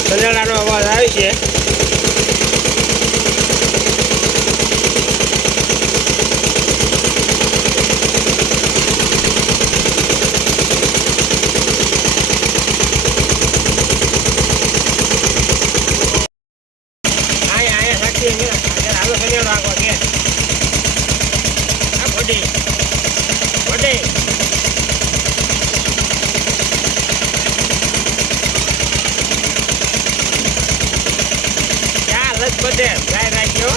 સનેડાનો અવાજ આવે છે. Yeah, આયા ચાલ જ બધે ગાય રાખ્યો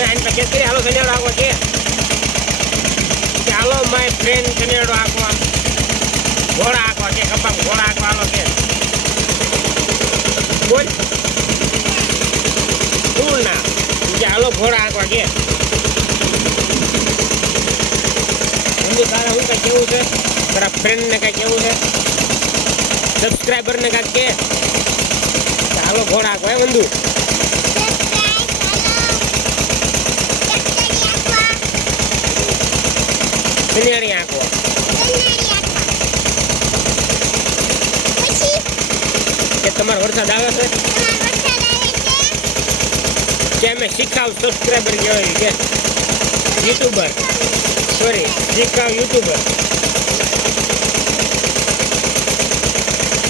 આની પાસે કરી હાલો સનેડો આગો છે ચાલો માય ફ્રેન્ડ સનેડો આગો ઘોડા આગો છે કપા ઘોડા આગો હાલો છે બોલ તું ના ચાલો ઘોડા આગો છે સમજુ તારે શું કઈ કેવું છે તારા ફ્રેન્ડને કઈ કેવું છે સબસ્ક્રાઈબરને કાંઈક કે ચાલો ઘોડા આગો હે બંધુ બિલાડી આંકો કે તમારો વરસાદ આવે છે કે અમે શીખાવ સબસ્ક્રાઈબર કહેવાય કે યુટ્યુબર સોરી શીખાવ યુટ્યુબર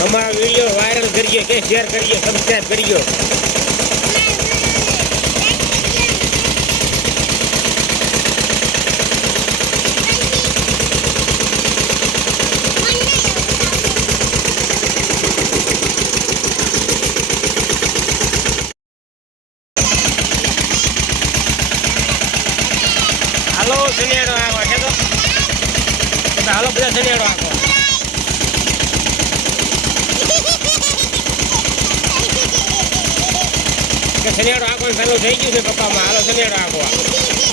તમારો વીડિયો વાયરલ કરીએ, કે શેર કરીએ સબસ્ક્રાઈબ કરીએ. હાલો શનિયાળો આવો છે તો? હાલો, બધા શનિયાળો આવો. શનિયાળો આખો ચાલુ થઈ ગયું છે પપ્પામાં. હાલો શનિયાળો આખો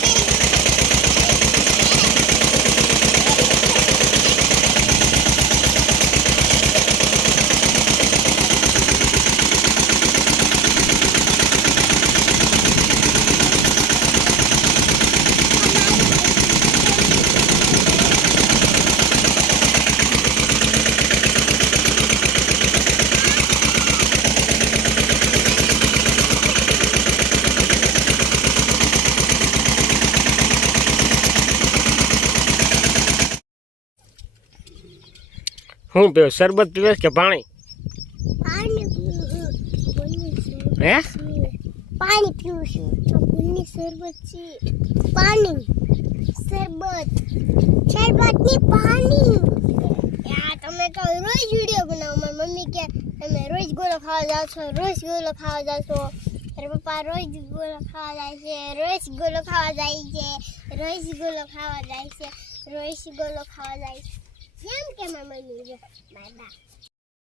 હું પીવો શરબત પીવે કે પાણી? હે? પાણી પીવું છું. bunny શરબત છે. પાણી. શરબત. શરબતની પાણી. યાર તમે તો રોજ વીડિયો બનાવો. મારી મમ્મી કે તમે રોજ ગોળો ખાવા જાવ છો રોજ ગોળો ખાવા જાવ છો. અરે પપ્પા રોજ ગોળો ખાવા જાય છે રોજ ગોળો ખાવા જાય છે રોજ ગોળો ખાવા જાય છે રોજ ગોળો ખાવા જાય છે. એમ કે મારી મમ્મી દાદા